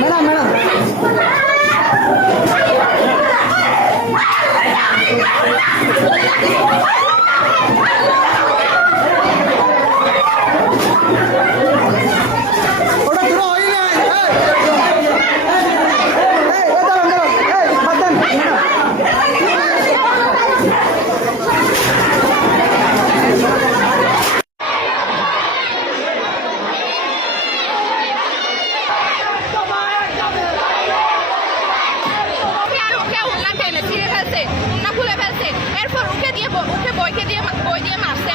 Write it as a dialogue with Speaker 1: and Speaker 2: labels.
Speaker 1: Madam madam
Speaker 2: Yeah. ফেলছে না খুলে ফেলছে। এরপর ওকে দিয়ে উঠে বইকে দিয়ে বই দিয়ে মারছে।